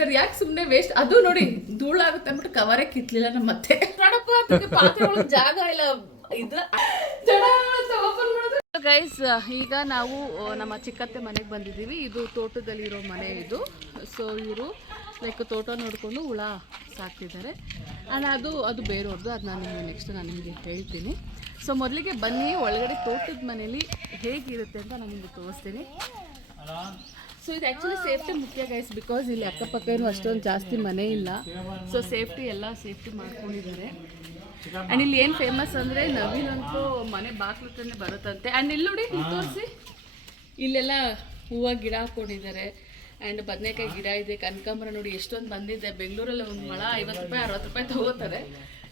ಇದ್ದಾರೆ ಯಾಕೆ ಸುಮ್ಮನೆ ವೇಸ್ಟ್ ಅದು ನೋಡಿ ಧೂಳಾಗುತ್ತೆ ಅಂದ್ಬಿಟ್ಟು ಕವರೇ ಕಿತ್ಲಿಲ್ಲ ನಮ್ಮ ಮತ್ತೆ. ನೋಡಪ್ಪ ಅದಕ್ಕೆ ಪಾತ್ರೆ ಒಳಗ್ ಜಾಗ ಇಲ್ಲ. ಇದ್ರ ಓಪನ್ ಮಾಡಿದ್ರೆ ಗೈಸ್ ಈಗ ನಾವು ನಮ್ಮ ಚಿಕ್ಕತ್ತೆ ಮನೆಗೆ ಬಂದಿದ್ದೀವಿ. ಇದು ತೋಟದಲ್ಲಿರೋ ಮನೆ ಇದು. ಸೊ ಇವರು ಲೈಕ್ ತೋಟ ನೋಡಿಕೊಂಡು ಹುಳ ಸಾಕ್ತಿದ್ದಾರೆ. ಆ್ಯಂಡ್ ಅದು ಅದು ಬೇರೆಯವ್ರದ್ದು ಅದು ನಾನು ನಿಮಗೆ ನೆಕ್ಸ್ಟ್ ನಾನು ನಿಮಗೆ ಹೇಳ್ತೀನಿ. ಸೊ ಮೊದಲಿಗೆ ಬನ್ನಿ ಒಳಗಡೆ ತೋಟದ ಮನೇಲಿ ಹೇಗಿರುತ್ತೆ ಅಂತ ನಾನು ನಿಮಗೆ ತೋರಿಸ್ತೀನಿ. ಸೊ ಇದು ಆ್ಯಕ್ಚುಲಿ ಸೇಫ್ಟಿ ಮುಖ್ಯ ಗೈಸ್ ಬಿಕಾಸ್ ಇಲ್ಲಿ ಅಕ್ಕಪಕ್ಕ ಏನು ಅಷ್ಟೊಂದು ಜಾಸ್ತಿ ಮನೆ ಇಲ್ಲ. ಸೊ ಸೇಫ್ಟಿ ಎಲ್ಲ ಸೇಫ್ಟಿ ಮಾಡ್ಕೊಂಡಿದ್ದಾರೆ. ಆ್ಯಂಡ್ ಇಲ್ಲಿ ಏನು ಫೇಮಸ್ ಅಂದರೆ ನವೀನಂತೂ ಮನೆ ಬಾಗ್ಲು ಹತ್ರನೇ ಬರುತ್ತಂತೆ. ಆ್ಯಂಡ್ ಇಲ್ಲಿ ನೋಡಿ, ಇಲ್ಲಿ ತೋರಿಸಿ. ಇಲ್ಲೆಲ್ಲ ಹೂವು ಗಿಡ ಹಾಕೊಂಡಿದ್ದಾರೆ. ಆ್ಯಂಡ್ ಬದನೆಕಾಯಿ ಗಿಡ ಇದೆ, ಕನಕಾಂಬರ ನೋಡಿ ಎಷ್ಟೊಂದು ಬಂದಿದೆ. ಬೆಂಗಳೂರಲ್ಲಿ ಒಂದು ಮಳ ಐವತ್ತು ರೂಪಾಯಿ, ಅರವತ್ತು ರೂಪಾಯಿ ತಗೋತಾರೆ.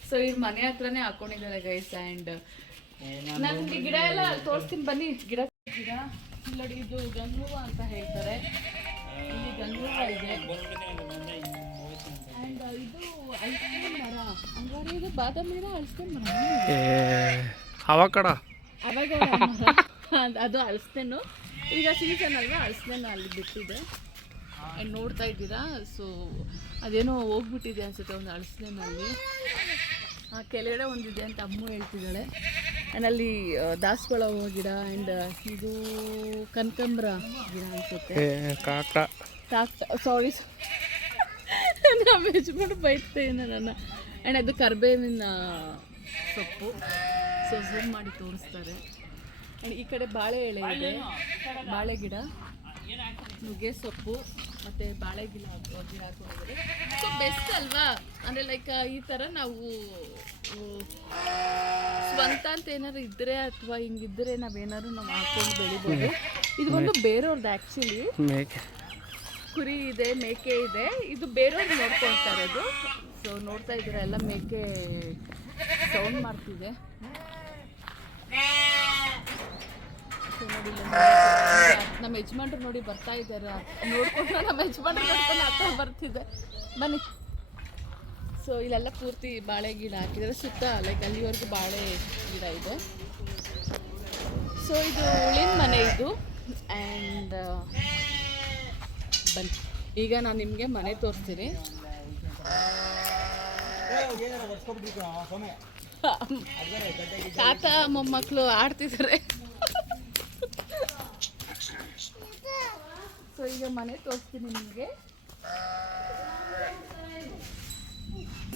ಸೊ ಇವ್ರ ಮನೆ ಹತ್ರನೇ ಹಾಕೊಂಡಿದ್ದಾರೆ ಗೈಸ್ ಆ್ಯಂಡ್ ನಾನು ಗಿಡ ಎಲ್ಲ ತೋರಿಸ್ತೀನಿ, ಬನ್ನಿ. ಗಿಡ ಗಿಡ. ಇಲ್ಲಿ ಇದು ಗಂಗೂವ ಅಂತ ಹೇಳ್ತಾರೆ. ಇಲ್ಲಿ ಗಂಗೂವ ಇದೆ. ಆ್ಯಂಡ್ ಇದು ಐಸ್ಕ್ರೀಮ್ ಮರ. ಹಂಗಾರೆ ಇದು ಬಾದಾಮಿ ಗಿಡ ಅಳಸ್ಕೊಂಡ್ ಮರ. ಅವಕಡ. ಅವಾಗ ಅದ್- ಅಲ್ಸ್ತೇನು. ಈಗ ಸೀಸನ್ ಅಲ್ವಾ? ಅಳಸ್ತೆನು ಅಲ್ಲಿ ಬಿಟ್ಟಿದೆ. ನೋಡ್ತಾ ಇದ್ದೀರಾ? ಸೊ ಅದೇನೋ ಹೋಗ್ಬಿಟ್ಟಿದೆ ಅನ್ಸುತ್ತೆ ಒಂದು ಅಳಸ್ತೆನಲ್ಲಿ ಆ ಕೆಳಗಡೆ ಒಂದಿದೆ ಅಂತ ಅಮ್ಮ ಹೇಳ್ತಿದ್ದಾಳೆ. ಆ್ಯಂಡ್ ಅಲ್ಲಿ ದಾಸವಾಳ ಹೂವು ಗಿಡ ಆ್ಯಂಡ್ ಇದು ಕನಕಾಂಬ್ರ ಗಿಡ ಅನ್ಸುತ್ತೆ. ಕಾಕ. ಸಾರಿ ನಮ್ಮ ಯಜಮಾನ ಬೈತೇನೆ ನನ್ನ. ಆ್ಯಂಡ್ ಅದು ಕರ್ಬೇವಿನ ಸೊಪ್ಪು. ಸೊ ಝೂಮ್ ಮಾಡಿ ತೋರಿಸ್ತಾರೆ. ಆ್ಯಂಡ್ ಈ ಕಡೆ ಬಾಳೆ ಎಳೆ ಇದೆ. ಬಾಳೆ ಗಿಡ. ನುಗ್ಗೆ ಸೊಪ್ಪು ಮತ್ತು ಬಾಳೆ ಗಿಡ ಹಾಕೋ- ಗಿಡ ಹಾಕೊಂಡಿದ್ದಾರೆ. ಸೊ ಬೆಸ್ಟ್ ಅಲ್ವಾ? ಅಂದರೆ ಲೈಕ್ ಈ ಥರ ನಾವು ಸ್ವಂತ ಅಂತ ಏನಾದ್ರು ಇದ್ದರೆ ಅಥವಾ ಹಿಂಗಿದ್ರೆ ನಾವೇನಾದ್ರು ನಾವು ಹಾಕೊಂಡು ಬೆಳಿಬೋದು. ಇದು ಒಂದು ಬೇರೆಯವ್ರದ್ದು ಆ್ಯಕ್ಚುಲಿ ಕುರಿ ಇದೆ ಮೇಕೆ ಇದೆ. ಇದು ಬೇರೆಯವ್ರು ನೋಡ್ಕೊಳ್ತಾ ಅದು ಸೊ ನೋಡ್ತಾ ಇದ್ರೆ ಎಲ್ಲ ಮೇಕೆ ಸೌಂಡ್ ಮಾಡ್ತಿದೆ. ನೋಡಿಲ್ಲ ನೋಡಿ ನಮ್ಮ ಯಜಮಾನ್ರು ನೋಡಿ ಬರ್ತಾ ಇದ್ದಾರೆ ನೋಡ್ಕೊಂಡು ನಮ್ಮ ಯಜಮಾನ್ರು ನೋಡ್ಕೊಂಡು ಬರ್ತಿದೆ. ಬನ್ನಿ. ಸೊ ಇಲ್ಲೆಲ್ಲ ಪೂರ್ತಿ ಬಾಳೆ ಗಿಡ ಹಾಕಿದ್ದಾರೆ. ಸುತ್ತ ಲೈಕ್ ಅಲ್ಲಿವರೆಗೂ ಬಾಳೆ ಗಿಡ ಇದೆ. ಸೊ ಇದು ಉಳಿನ ಮನೆ ಇದು. ಆ್ಯಂಡ್ ಬನ್ನಿ. ಈಗ ನಾನು ನಿಮಗೆ ಮನೆ ತೋರಿಸ್ತೀನಿ. ತಾತ ಮೊಮ್ಮಕ್ಕಳು ಆಡ್ತಿದ್ದಾರೆ. ಸೊ, ಈಗ ಮನೆ ತೋರಿಸ್ತೀನಿ ನಿಮಗೆ.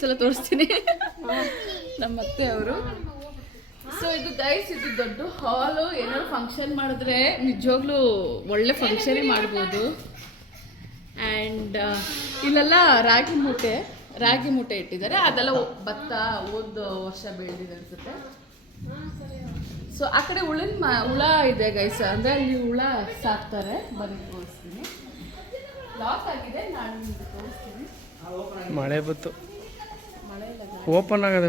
ಸಲ ತೋರಿಸ್ತೀನಿ. ನಮ್ಮ ಅತ್ತೆ ಅವರು. ಸೊ, ಇದು ಗೈಸ್ ಇದು ದೊಡ್ಡ ಹಾಲು ಏನಾದ್ರು ಫಂಕ್ಷನ್ ಮಾಡಿದ್ರೆ ನಿಜವಾಗ್ಲೂ ಒಳ್ಳೆ ಫಂಕ್ಷನೇ ಮಾಡ್ಬೋದು. ಆ್ಯಂಡ್ ಇಲ್ಲೆಲ್ಲ ರಾಗಿ ಮೂಟೆ ರಾಗಿ ಮೂಟೆ ಇಟ್ಟಿದ್ದಾರೆ. ಅದೆಲ್ಲ ಭತ್ತ, ಓದ್ ವರ್ಷ ಬೆಳೆದಿದೆ ಅನ್ಸುತ್ತೆ. ಸೊ ಆ ಕಡೆ ಹುಳಿನ ಹುಳ ಇದೆ ಗೈಸ್ ಅಂದರೆ ಅಲ್ಲಿ ಹುಳ ಸಾಕ್ತಾರೆ. ತೋರಿಸ್ತೀನಿ ಲಾಕ್ ಆಗಿದೆ ನಾನು ನಿಮಗೆ ತೋರಿಸ್ತೀನಿ. ಮಳೆ ಬಂತು. ಮಳೆ ಇಲ್ಲ ಓಪನ್ ಆಗದೆ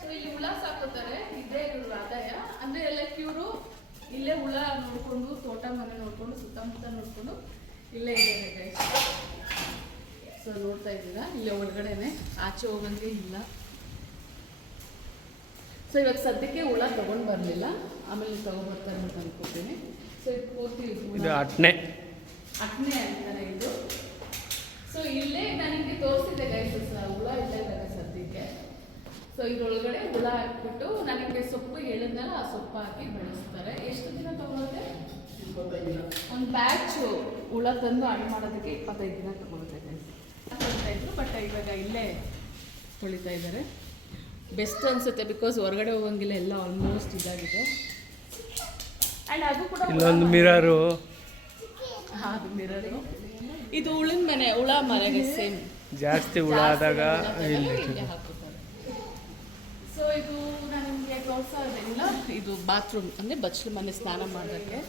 ಸೊ ಇಲ್ಲಿ ಹುಳ ಸಾಕೋತಾರೆ ಇದೇ ಇವ್ರ ಆದಾಯ. ಅಂದ್ರೆ ಎಲ್ಲ ಇವರು ಇಲ್ಲೇ ಹುಳ ನೋಡ್ಕೊಂಡು ತೋಟ ಮನೆ ನೋಡ್ಕೊಂಡು ಸುತ್ತಮುತ್ತ ನೋಡ್ಕೊಂಡು ಇಲ್ಲೇ ಇದೆ ಸೊ ನೋಡ್ತಾ ಇದ್ದೀರಾ? ಇಲ್ಲೇ ಒಳಗಡೆನೆ. ಆಚೆ ಹೋಗಂಗೆ ಇಲ್ಲ. ಸೊ ಇವಾಗ ಸದ್ಯಕ್ಕೆ ಹುಳ ತಗೊಂಡ್ ಬರಲಿಲ್ಲ. ಆಮೇಲೆ ತಗೊಂಡ್ಬರ್ತಾರೆ ಅಂತ ಅನ್ಕೋತೀನಿ. ಸೊ ಇದು ಪೂರ್ತಿ ಹುಳ ಇದು ಅಂತಾನೆ ಇದು. ಸೊ ಇಲ್ಲೇ ನನಗೆ ತೋರಿಸಿದೆ ಗೈಸಸ್ ಗೈಸ್ ಹುಳ ಇಲ್ಲ ಇವಾಗ ಸದ್ಯಕ್ಕೆ. ಸೊ ಇದ್ರೊಳಗಡೆ ಹುಳ ಹಾಕ್ಬಿಟ್ಟು ನನಗೆ ಸೊಪ್ಪು ಹೇಳಿದ್ನಲ್ಲ ಆ ಸೊಪ್ಪು ಹಾಕಿ ಬೆಳೆಸ್ತಾರೆ. ಎಷ್ಟು ದಿನ ತಗೊಳುತ್ತೆ? ಒಂದು ಬ್ಯಾಚ್ ಹುಳ ತಂದು ಹಣ್ಣು ಮಾಡೋದಕ್ಕೆ ಇಪ್ಪತ್ತೈದು ದಿನ ತಗೊಳುತ್ತೆ ಗೈಸ್ ಇದ್ರು ಬಟ್ ಇವಾಗ ಇಲ್ಲೇ ತೊಳಿತಾ ಇದ್ದಾರೆ. ಬೆಸ್ಟ್ ಅನ್ಸುತ್ತೆ ಬಿಕಾಸ್ ಹೊರಗಡೆ ಹೋಗಂಗಿಲ್ಲ ಎಲ್ಲ ಆಲ್ಮೋಸ್ಟ್ ಇದಾಗಿದೆ. ಆ್ಯಂಡ್ ಅದು ಕೂಡ ಇಲ್ಲೊಂದು ಮಿರರು ಅದು ಮಿರರು. ಇದು ಉಳಿನ ಮನೆ ಹುಳ ಮನೆಗೆ ಸೇಮ್ ಜಾಸ್ತಿ ಹುಳ ಆದಾಗ ಇಲ್ಲಿ ಸೊ ಇದು ನಾನು ನಿಮಗೆ ತೋರಿಸೋದಿಲ್ಲ ಇದು ಬಾತ್ರೂಮ್ ಅಂದರೆ ಬಚ್ಚಲು ಮನೆ ಸ್ನಾನ ಮಾಡೋಕ್ಕೆ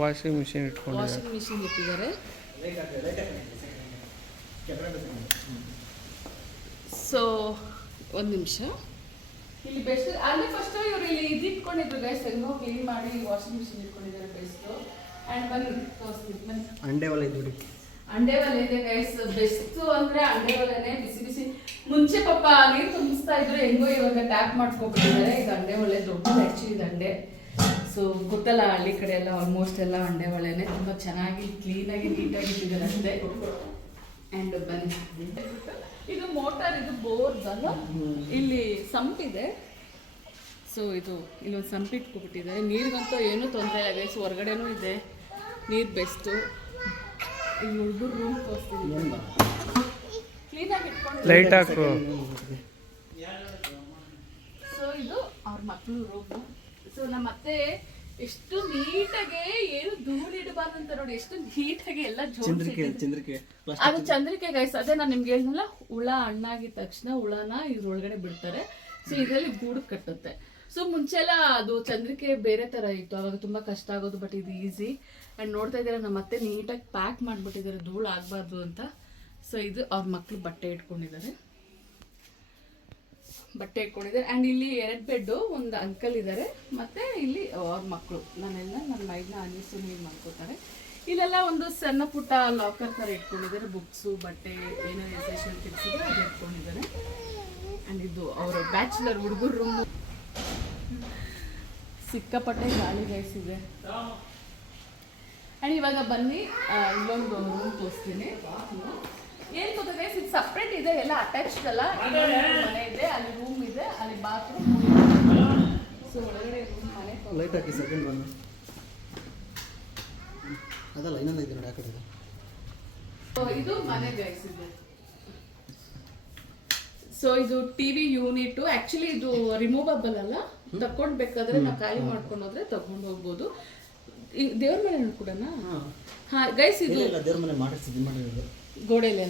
ವಾಷಿಂಗ್ ಮಿಷಿನ್ ಇಟ್ಕೊಂಡು ವಾಷಿಂಗ್ ಮಿಷಿನ್ ಇಟ್ಟಿದ್ದಾರೆ. ಸೊ ಒಂದು ನಿಮಿಷ. ಇಲ್ಲಿ ಬೆಸ್ಟ್ ಅಲ್ಲಿ ಫಸ್ಟ್ ಇವರು ಇಲ್ಲಿ ಇದು ಇಟ್ಕೊಂಡಿದ್ರು ಗೈಸ್ ಹೆಂಗೋ ಕ್ಲೀನ್ ಮಾಡಿ ವಾಷಿಂಗ್ ಮಿಷಿನ್ ಇಟ್ಕೊಂಡಿದ್ದಾರೆ ಬೆಸ್ಟು ಆ್ಯಂಡ್ ಬನ್ನಿ ತೋರಿಸ್ತೀನಿ ಬನ್ನಿ ಅಂಡೆ ಒಲೆ ದುಡಿ ಅಂಡೆ ಒಲೆ ಇದೆ ಗೈಸ್ ಬೆಸ್ಟ್ ಅಂದ್ರೆ ಅಂಡೆ ಒಲೆನೆ ಬಿಸಿ ಬಿಸಿ. ಮುಂಚೆ ಪಾಪ ನೀರು ತುಂಬಿಸ್ತಾ ಇದ್ರು ಹೆಂಗೋ ಇವಾಗ ಟ್ಯಾಪ್ ಮಾಡ್ಕೊಬಿಟ್ಟಿದ್ದಾರೆ. ಈಗ ಅಂಡೆ ಒಲೆ ದೊಡ್ಡ ಆ್ಯಕ್ಚುಲಿ ಇದು ಅಂಡೆ. ಸೊ ಗೊತ್ತಲ್ಲ ಹಳ್ಳಿ ಕಡೆ ಎಲ್ಲ ಆಲ್ಮೋಸ್ಟ್ ಎಲ್ಲ ಅಂಡೆ ಒಲೆನೆ. ತುಂಬ ಚೆನ್ನಾಗಿ ಕ್ಲೀನಾಗಿ ನೀಟಾಗಿ ಇಟ್ಟಿದ್ದಾರೆ ಅಷ್ಟೇ. ಅಂಡ್ ಬನ್ನಿ. ಇದು ಮೋಟಾರ್ ಇದು ಬೋರ್ದಲ್ಲ ಇಲ್ಲಿ ಸಂಪ್ ಇದೆ. ಸೊ ಇದು ಇಲ್ಲೊಂದು ಸಂಪ್ ಇಟ್ಕೊಬಿಟ್ಟಿದ್ದಾರೆ. ನೀರಿಗಂತೂ ಏನೂ ತೊಂದರೆ ಇಲ್ಲ ಗೈಸ್ ಹೊರಗಡೆನೂ ಇದೆ. ನೀರು ಬೆಸ್ಟು ಹುಡುಗರು ರೂಮ್ ತೋರಿಸ್ತೀನಿ ಕ್ಲೀನಾಗಿ ಇಟ್ಕೊಂಡು ಲೈಟ್ ಹಾಕು. ಸೊ ಇದು ಅವ್ರ ಮಕ್ಕಳು ರೂಮು ಸೊ ನಮ್ಮ ಅತ್ತೆ ಎಷ್ಟು ನೀಟಾಗಿ ಏನು ಧೂಳು ಇಡಬಾರ್ದು ಅಂತ ನೋಡಿ ಎಷ್ಟು ನೀಟಾಗಿ ಎಲ್ಲ ಚಂದ್ರಿಕೆ ಅದು ಚಂದ್ರಿಕೆ. ಗೈಸ್ ಅದೇ ನಾನು ನಿಮ್ಗೆ ಹೇಳಿದ್ನಲ್ಲ ಹುಳ ಹಣ್ಣಾಗಿದ ತಕ್ಷಣ ಹುಳನ ಇದ್ರೊಳಗಡೆ ಬಿಡ್ತಾರೆ. ಸೊ ಇದರಲ್ಲಿ ಗೂಡು ಕಟ್ಟುತ್ತೆ. ಸೊ ಮುಂಚೆ ಎಲ್ಲ ಅದು ಚಂದ್ರಿಕೆ ಬೇರೆ ತರ ಇತ್ತು. ಅವಾಗ ತುಂಬಾ ಕಷ್ಟ ಆಗೋದು ಬಟ್ ಇದು ಈಸಿ ಅಂಡ್ ನೋಡ್ತಾ ಇದ್ದೀರ ನಮ್ಮ ಅತ್ತೆ ನೀಟಾಗಿ ಪ್ಯಾಕ್ ಮಾಡಿಬಿಟ್ಟಿದ್ದಾರೆ, ಧೂಳು ಆಗಬಾರ್ದು ಅಂತ. ಸೊ ಇದು ಅವ್ರ ಮಕ್ಕಳು ಬಟ್ಟೆ ಇಟ್ಕೊಂಡಿದ್ದಾರೆ. ಬಟ್ಟೆ ಇಟ್ಕೊಂಡಿದ್ದಾರೆ. ಆ್ಯಂಡ್ ಇಲ್ಲಿ ಎರಡು ಬೆಡ್ಡು ಒಂದು ಅಂಕಲ್ ಇದ್ದಾರೆ. ಮತ್ತು ಇಲ್ಲಿ ಅವ್ರ ಮಕ್ಕಳು ನನ್ನೆಲ್ಲ ನನ್ನ ಮೈದನ್ನ ಅನಿಸು ನೀರು ಮಾಡ್ಕೋತಾರೆ. ಇಲ್ಲೆಲ್ಲ ಒಂದು ಸಣ್ಣ ಪುಟ್ಟ ಲಾಕರ್ ಥರ ಇಟ್ಕೊಂಡಿದ್ದಾರೆ. ಬುಕ್ಸು ಬಟ್ಟೆ, ಏನೋ ಎಸೆಷನ್ ತಿರ್ಸಿದ್ರೆ ಅದು ಇಟ್ಕೊಂಡಿದ್ದಾರೆ. ಆ್ಯಂಡ್ ಇದು ಅವರ ಬ್ಯಾಚುಲರ್ ಹುಡುಗರು ರೂಮ್ ಸಿಕ್ಕಾಪಟ್ಟೆ ಗಾಳಿ ಗಾಯಿಸಿದೆ ಆ್ಯಂಡ್ ಇವಾಗ ಬನ್ನಿ ಇನ್ನೊಂದು ಇಲ್ಲೊಂದು ರೂಮ್ ತೋರಿಸ್ತೀನಿ. ಏನ್ ಗೊತ್ತದೆ ಇದು ಸಪ್ರೇಟ್ ಇದೆ ಎಲ್ಲ ಅಟ್ಯಾಚ್ಡ್ ಅಲ್ಲ. ಮನೆ ಇದೆ ಅಲ್ಲಿ ರೂಮ್ ಇದೆ ಅಲ್ಲಿ ಬಾತ್ರೂಮ್ ಸೊ ಒಳಗಡೆ ರೂಮ್ ಮನೆ ಲೈಟ್ ಹಾಕಿ ಸೆಕೆಂಡ್ ಬನ್ನಿ. ಅದಲ್ಲ ಇನ್ನೊಂದು ಇದೆ ನೋಡಿ ಆ ಕಡೆ ಇದೆ. So, ಇದು ಮನೆ ಗೈಸ್ ಇದೆ. ಸೊ ಇದು ಟಿವಿ ಯೂನಿಟ್ ಆಕ್ಚುಲಿ ಇದು ರಿಮೂವಬಲ್ ಅಲ್ಲ. ತಕೊಂಡ್ಬೇಕಾದ್ರೆ ನಾವು ಖಾಲಿ ಮಾಡ್ಕೊಂಡೋದ್ರೆ ತಗೊಂಡು ಹೋಗ್ಬೋದು. ಈ ದೇವ್ರ ಮನೆ ಕೂಡನಾ? ಹಾ. ಗೈಸ್ ಇದು ಇಲ್ಲ ದೇವ್ರ ಮನೆ ಮಾಡಿರೋದು. ಗೋಡೆಯಲ್ಲಿ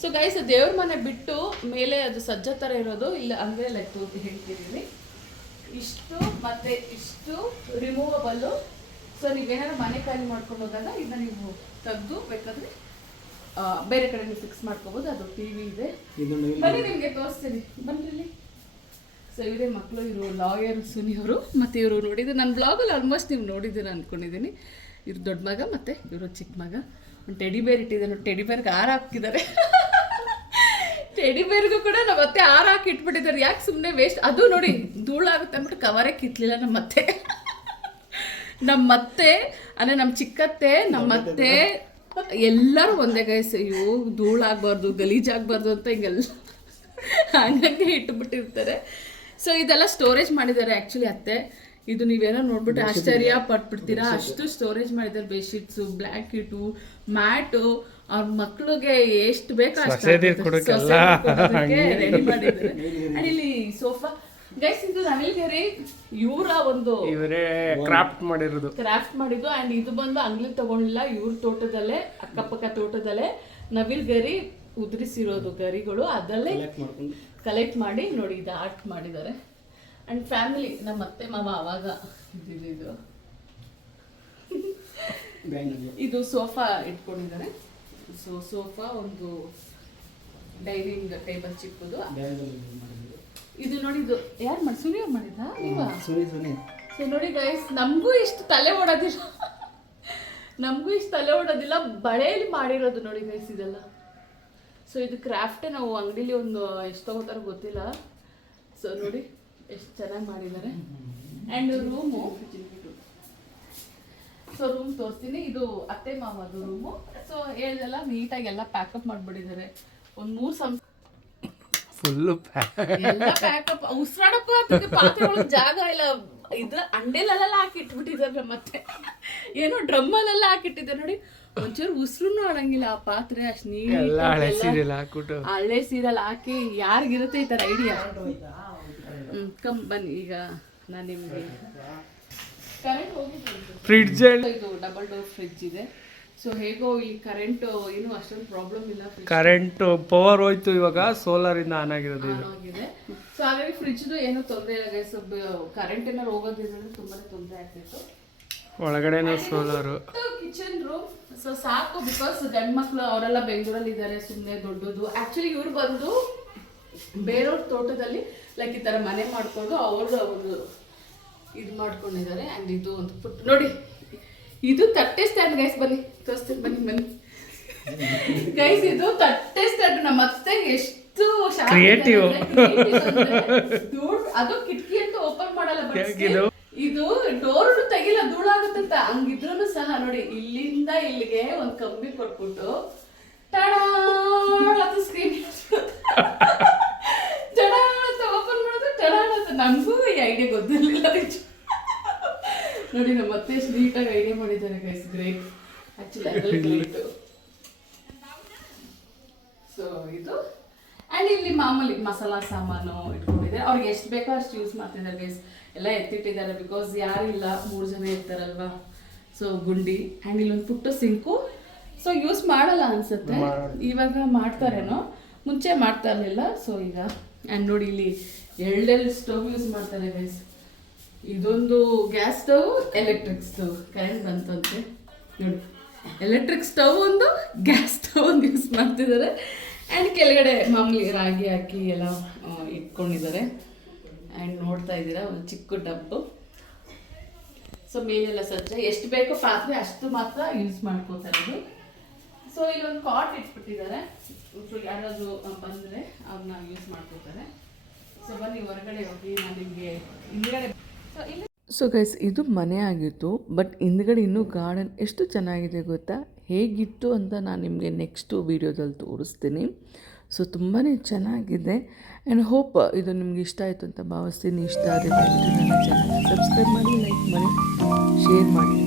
ಸೊ ಗೈಸ್ ದೇವ್ರ ಮನೆ ಬಿಟ್ಟು ಮೇಲೆ ಅದು ಸಜ್ಜ ತರ ಇರೋದು ಇಲ್ಲ ಅಂದ್ರೆ ಲೈಕ್ ಹೇಳ್ತಿದ್ದೀನಿ ಇಷ್ಟು ಮತ್ತೆ ಇಷ್ಟು ರಿಮೂವಬಲ್ಲು ಸೊ ನೀವೇನಾದ್ರು ಮನೆ ಖಾಲಿ ಮಾಡ್ಕೊಂಡು ಹೋದಾಗ ಇದನ್ನ ನೀವು ತೆಗೆದು ಬೇಕಾದ್ರೆ ಬೇರೆ ಕಡೆ ಫಿಕ್ಸ್ ಮಾಡ್ಕೋಬಹುದು ಅದು ಟಿವಿ ಇದೆ. ಬನ್ನಿ ನಿಮಗೆ ತೋರಿಸ್ತೀನಿ. ಇಲ್ಲಿ ಸೊ ಇವರೇ ಮಕ್ಕಳು ಇವರು ಲಾಯರ್ ಸುನಿ ಅವರು ಮತ್ತು ಇವರು ನೋಡಿದ್ದು ನನ್ನ ಬ್ಲಾಗಲ್ಲಿ ಆಲ್ಮೋಸ್ಟ್ ನೀವು ನೋಡಿದ್ದೀರ ಅಂದ್ಕೊಂಡಿದ್ದೀನಿ ಇವ್ರ ದೊಡ್ಡ ಮಗ ಮತ್ತು ಇವರು ಚಿಕ್ಕ ಮಗ. ಒಂದು ಟೆಡಿ ಬೇರ್ ಇಟ್ಟಿದ್ದಾರೆ ಟೆಡಿ ಬೇರ್ಗೆ ಹಾರ ಹಾಕಿದ್ದಾರೆ ಟೆಡಿ ಬೇರ್ಗೂ ಕೂಡ ನಮ್ಮ ಮತ್ತೆ ಹಾರ ಹಾಕಿ ಇಟ್ಬಿಟ್ಟಿದ್ದಾರೆ. ಯಾಕೆ ಸುಮ್ಮನೆ ವೇಸ್ಟ್ ಅದು ನೋಡಿ ಧೂಳಾಗುತ್ತೆ ಅಂದ್ಬಿಟ್ಟು ಕವರೇ ಕಿತ್ತಲಿಲ್ಲ ನಮ್ಮ ಮತ್ತೆ. ನಮ್ಮ ಮತ್ತೆ ಅಂದರೆ ನಮ್ಮ ಚಿಕ್ಕತ್ತೆ ನಮ್ಮ ಮತ್ತೆ ಎಲ್ಲರೂ ಒಂದೇ ಗೈಸ್ ಅಯ್ಯೋ ಧೂಳಾಗಬಾರ್ದು ಗಲೀಜಾಗಬಾರ್ದು ಅಂತ ಹಿಂಗೆಲ್ಲ ಹಂಗಂಗೆ ಇಟ್ಬಿಟ್ಟಿರ್ತಾರೆ. ಸೊ ಇದೆಲ್ಲ ಸ್ಟೋರೇಜ್ ಮಾಡಿದ್ದಾರೆ ಆ್ಯಕ್ಚುಲಿ ಅತ್ತೆ. ಇದು ನೀವೇನೋ ನೋಡ್ಬಿಟ್ಟು ಆಶ್ಚರ್ಯ ಪಟ್ಬಿಡ್ತೀರಾ? ಅಷ್ಟು ಸ್ಟೋರೇಜ್ ಮಾಡಿದ್ದಾರೆ ಬೆಡ್ಶೀಟ್ಸು ಬ್ಲ್ಯಾಂಕೆಟು ಮ್ಯಾಟು ಅವ್ರ ಮಕ್ಳಿಗೆ ಎಷ್ಟು ಬೇಕೋ ಅಷ್ಟು ರೆಡಿ ಮಾಡಿದ್ದಾರೆ. ಇಲ್ಲಿ ಸೋಫಾ ಗೈಸ್ ಇದು ನವಿಲ್ಗೆರೆ ಇವರ ಒಂದು ಇವರೇ ಕ್ರಾಫ್ಟ್ ಮಾಡಿರೋದು. ಕ್ರಾಫ್ಟ್ ಮಾಡಿದ್ದು. ಅಂಡ್ ಇದು ಬಂದು ಅಂಗ್ಲಿ ತಗೊಂಡಿಲ್ಲ ಇವ್ರ ತೋಟದಲ್ಲೇ ಅಕ್ಕಪಕ್ಕ ತೋಟದಲ್ಲೇ. ನವಿಲ್ ಗರಿ ಉದುರಿಸಿರೋದು ಗರಿಗಳು ಅದಲ್ಲೇ ಕಲೆಕ್ಟ್ ಮಾಡಿ ನೋಡಿ ಇದು ಆರ್ಟ್ ಮಾಡಿದ್ದಾರೆ. ಆ್ಯಂಡ್ ಫ್ಯಾಮಿಲಿ ನಮ್ಮ ಅತ್ತೆ ಮಾವ ಅವಾಗ ಇದ್ದಿದ್ದು ಇದು. ಸೋಫಾ ಇಟ್ಕೊಂಡಿದ್ದಾರೆ. ಸೊ ಸೋಫಾ ಒಂದು ಡೈನಿಂಗ್ ಟೇಬಲ್ ಚಿಕ್ಕದು. ಇದು ನೋಡಿ ಇದು ಯಾರು ಮಾಡಿ ಸುನಿಯವ್ರು ಮಾಡಿದ್ದಾ? ನೀವಾ? ಸುನಿ ಸುನಿ. ಸೊ ನೋಡಿ ಗೈಸ್ ನಮಗೂ ಇಷ್ಟು ತಲೆ ಓಡೋದಿಲ್ಲ. ನಮಗೂ ಇಷ್ಟು ತಲೆ ಓಡೋದಿಲ್ಲ. ಬಳೆಯಲ್ಲಿ ಮಾಡಿರೋದು ನೋಡಿ ಗೈಸ್ ಇದೆಲ್ಲ. ಸೊ ಇದು ಕ್ರಾಫ್ಟ್ ನಾವು ಅಂಗಡಿಲಿ ಒಂದು ಎಷ್ಟು ತಗೋತಾರೋ ಗೊತ್ತಿಲ್ಲ. ಸೊ ನೋಡಿ ಎಷ್ಟು ಚೆನ್ನಾಗಿ ಮಾಡಿದ್ದಾರೆ. ಆ್ಯಂಡ್ ರೂಮು ಸೊ ರೂಮ್ ತೋರಿಸ್ತೀನಿ. ಇದು ಅತ್ತೆ ಮಾವದು ರೂಮು ಸೊ ಹೇಳ್ದೆಲ್ಲ ನೀಟಾಗಿ ಎಲ್ಲ ಪ್ಯಾಕಪ್ ಮಾಡಿಬಿಟ್ಟಿದ್ದಾರೆ. ಒಂದು ಮೂರು ಸಂ ಫುಲ್ಲು ಪ್ಯಾಕಪ್ ಉಸಿರಾಡಕ್ಕೂ ಪಾತ್ರೆ ಜಾಗ ಇಲ್ಲ. ಇದ್ರ ಅಂಡೆಲೆಲ್ಲ ಹಾಕಿ ಇಟ್ಬಿಟ್ಟಿದ್ದಾರೆ ಮತ್ತೆ ಏನೋ ಡ್ರಮ್ಮಲ್ಲೆಲ್ಲ ಹಾಕಿಟ್ಟಿದ್ದಾರೆ. ನೋಡಿ ಒಂಚೂರು ಉಸಿರು ಆಡಂಗಿಲ್ಲ ಆ ಪಾತ್ರೆ ಅಷ್ಟು ಎಲ್ಲ ಹಳೆ ಸೀರಿಯಲ್ ಹಾಕ್ಬಿಟ್ಟು. ಹಳೆ ಸೀರಿಯಲ್ ಹಾಕಿ ಯಾರಿಗಿರುತ್ತೆ ಈ ಥರ ಐಡಿಯಾ ಹ್ಮ್ ಕಮ್ ಬನ್ನಿ ಈಗ ನಾನು ನಿಮಗೆ ಫ್ರಿಡ್ಜ್ ಇದು ಡಬಲ್ ಡೋರ್ ಫ್ರಿಡ್ಜ್ ಇದೆ. ಸೊ ಹೇಗೋ ಈ ಕರೆಂಟ್ ಏನು ಅಷ್ಟೊಂದು ಪ್ರಾಬ್ಲಮ್ ಇಲ್ಲ ಕರೆಂಟ್ ಪವರ್ ಹೋಯ್ತು ಇವಾಗ ಸೋಲಾರ್ ಇಂದ ಆನ್ ಆಗಿರೋದು ಆಗಿದೆ. ಸೊ ಹಾಗಾಗಿ ಫ್ರಿಡ್ಜ್ದು ಏನೂ ತೊಂದರೆ ಇಲ್ಲ ಗೈಸ್ ಕರೆಂಟ್ ಏನಾರು ಹೋಗೋದ್ರಿಂದ ತುಂಬಾನೇ ತೊಂದರೆ ಆಗ್ತಿತ್ತು. ಒಳಗಡೆನೂ ಸೋಲಾರು ಸೊ ಸಾಕು ಬಿಕಾಸ್ ಗಂಡ್ ಮಕ್ಕಳು ಅವರೆಲ್ಲ ಬೆಂಗಳೂರಲ್ಲಿ ಇದ್ದಾರೆ ಸುಮ್ಮನೆ ದೊಡ್ಡದು. ಆ್ಯಕ್ಚುಲಿ ಇವ್ರು ಬಂದು ಬೇರೆಯವ್ರ ತೋಟದಲ್ಲಿ ಲೈಕ್ ಈ ತರ ಮನೆ ಮಾಡಿಕೊಂಡು ಅವರು ಒಂದು ಇದು ಮಾಡ್ಕೊಂಡಿದ್ದಾರೆ ಅಂಡ್ ಇದು ಒಂದು ಪುಟ್ ನೋಡಿ ಇದು ತಟ್ಟೆ ಸ್ಟ್ಯಾಂಡ್ ಗೈಸ್ ಬನ್ನಿ. ತೋರಿಸ್ತೀನಿ ಬನ್ನಿ ಬನ್ನಿ. ಗೈಸ್ ಇದು ತಟ್ಟೆ ಸ್ಟ್ಯಾಂಡ್ ನಮ್ಮ ಅತ್ತೆ ಎಷ್ಟು ಕ್ರಿಯೇಟಿವ್ ಅದು ಕಿಟಕಿ ಅಂತ ಓಪನ್ ಮಾಡಲ್ಲ? ಇದು ಡೋರ್ ತೆಗಿಲ್ಲ ಧೂಳಾಗುತ್ತಂತ. ಹಂಗಿದ್ರು ಸಹ ನೋಡಿ ಇಲ್ಲಿಂದ ಇಲ್ಲಿಗೆ ಒಂದ್ ಕಂಬಿ ಕೊಟ್ಬಿಟ್ಟು ಟಡಾಳ್ ಸ್ಕ್ರೀನ್ ಅಂತ ಓಪನ್ ಮಾಡೋದು ಟಡಾಳ್ ಅಂತ. ನನ್ಗೂ ಈ ಐಡಿಯಾ ಗೊತ್ತಿರಲಿಲ್ಲ ನೋಡಿ ನಮ್ಮ ಮತ್ತೆ ನೀಟಾಗಿ ಐಡಿಯಾ ಮಾಡಿದ್ದಾರೆ ಗೈಸ್ ಗ್ರೇಟ್ ಆಕ್ಚುಲಿ ಸೊ ಇದು ಆ್ಯಂಡ್ ಇಲ್ಲಿ ಮಾಮೂಲಿ ಮಸಾಲ ಸಾಮಾನು ಇಟ್ಕೊಂಡಿದ್ದಾರೆ ಅವ್ರಿಗೆ ಎಷ್ಟು ಬೇಕೋ ಅಷ್ಟು ಯೂಸ್ ಮಾಡ್ತಿದ್ದಾರೆ ಗೈಸ್ ಎಲ್ಲ ಎತ್ತಿಟ್ಟಿದ್ದಾರೆ ಬಿಕಾಸ್ ಯಾರಿಲ್ಲ ಮೂರು ಜನ ಇರ್ತಾರಲ್ವಾ. ಸೊ ಗುಂಡಿ ಆ್ಯಂಡ್ ಇಲ್ಲೊಂದು ಪುಟ್ಟ ಸಿಂಕು. ಸೊ ಯೂಸ್ ಮಾಡಲ್ಲ ಅನ್ಸುತ್ತೆ. ಇವಾಗ ಮಾಡ್ತಾರೇನೋ. ಮುಂಚೆ ಮಾಡ್ತಾ ಇರಲಿಲ್ಲ. ಸೊ ಈಗ ಆ್ಯಂಡ್ ನೋಡಿ ಇಲ್ಲಿ ಎರಡೆರಡು ಸ್ಟವ್ ಯೂಸ್ ಮಾಡ್ತಾರೆ ಗೈಸ್ ಇದೊಂದು gas stove electric stove current ಬಂತಂತೆ. ನೋಡಿ. ಎಲೆಕ್ಟ್ರಿಕ್ ಸ್ಟವ್ ಒಂದು ಗ್ಯಾಸ್ ಸ್ಟವ್ ಒಂದು ಯೂಸ್ ಮಾಡ್ತಿದ್ದಾರೆ. ಆ್ಯಂಡ್ ಕೆಳಗಡೆ ಮಾಮೂಲಿ ರಾಗಿ ಹಾಕಿ ಎಲ್ಲ ಇಟ್ಕೊಂಡಿದ್ದಾರೆ. ಆ್ಯಂಡ್ ನೋಡ್ತಾ ಇದ್ದೀರಾ, ಒಂದು ಚಿಕ್ಕ ಡಬ್ಬು. ಸೊ ಮೇಲೆಲ್ಲ ಸಜ್ಜೆ. ಎಷ್ಟು ಬೇಕೋ ಪಾತ್ರೆ ಅಷ್ಟು ಮಾತ್ರ ಯೂಸ್ ಮಾಡ್ಕೋತಾರೆ ಅದು ಸೊ ಇಲ್ಲೊಂದು ಕಾಟ್ ಇಟ್ಬಿಟ್ಟಿದ್ದಾರೆ. ಯಾರಾದರೂ ಬಂದರೆ ಅವ್ರನ್ನ ಯೂಸ್ ಮಾಡ್ಕೋತಾರೆ. ಸೊ ಬನ್ನಿ, ಹೊರಗಡೆ ಹೋಗಿ ನಾನು ನಿಮಗೆ ಹಿಂದ್ಗಡೆ ಸೊ ಇಲ್ಲಿ ಸೊ ಗೈಸ್ ಇದು ಮನೆ ಆಗಿತ್ತು ಬಟ್ ಹಿಂದ್ಗಡೆ ಇನ್ನೂ ಗಾರ್ಡನ್ ಎಷ್ಟು ಚೆನ್ನಾಗಿದೆ ಗೊತ್ತಾ? ಹೇಗಿತ್ತು ಅಂತ ನಾನು ನಿಮಗೆ ನೆಕ್ಸ್ಟು ವೀಡಿಯೋದಲ್ಲಿ ತೋರಿಸ್ತೀನಿ. ಸೊ ತುಂಬಾ ಚೆನ್ನಾಗಿದೆ. ಆ್ಯಂಡ್ ಹೋಪ್ ಇದು ನಿಮ್ಗೆ ಇಷ್ಟ ಆಯಿತು ಅಂತ ಭಾವಿಸ್ತೀನಿ. ಇಷ್ಟ ಆದರೆ ಸಬ್ಸ್ಕ್ರೈಬ್ ಮಾಡಿ ಲೈಕ್ ಮಾಡಿ ಶೇರ್ ಮಾಡಿ.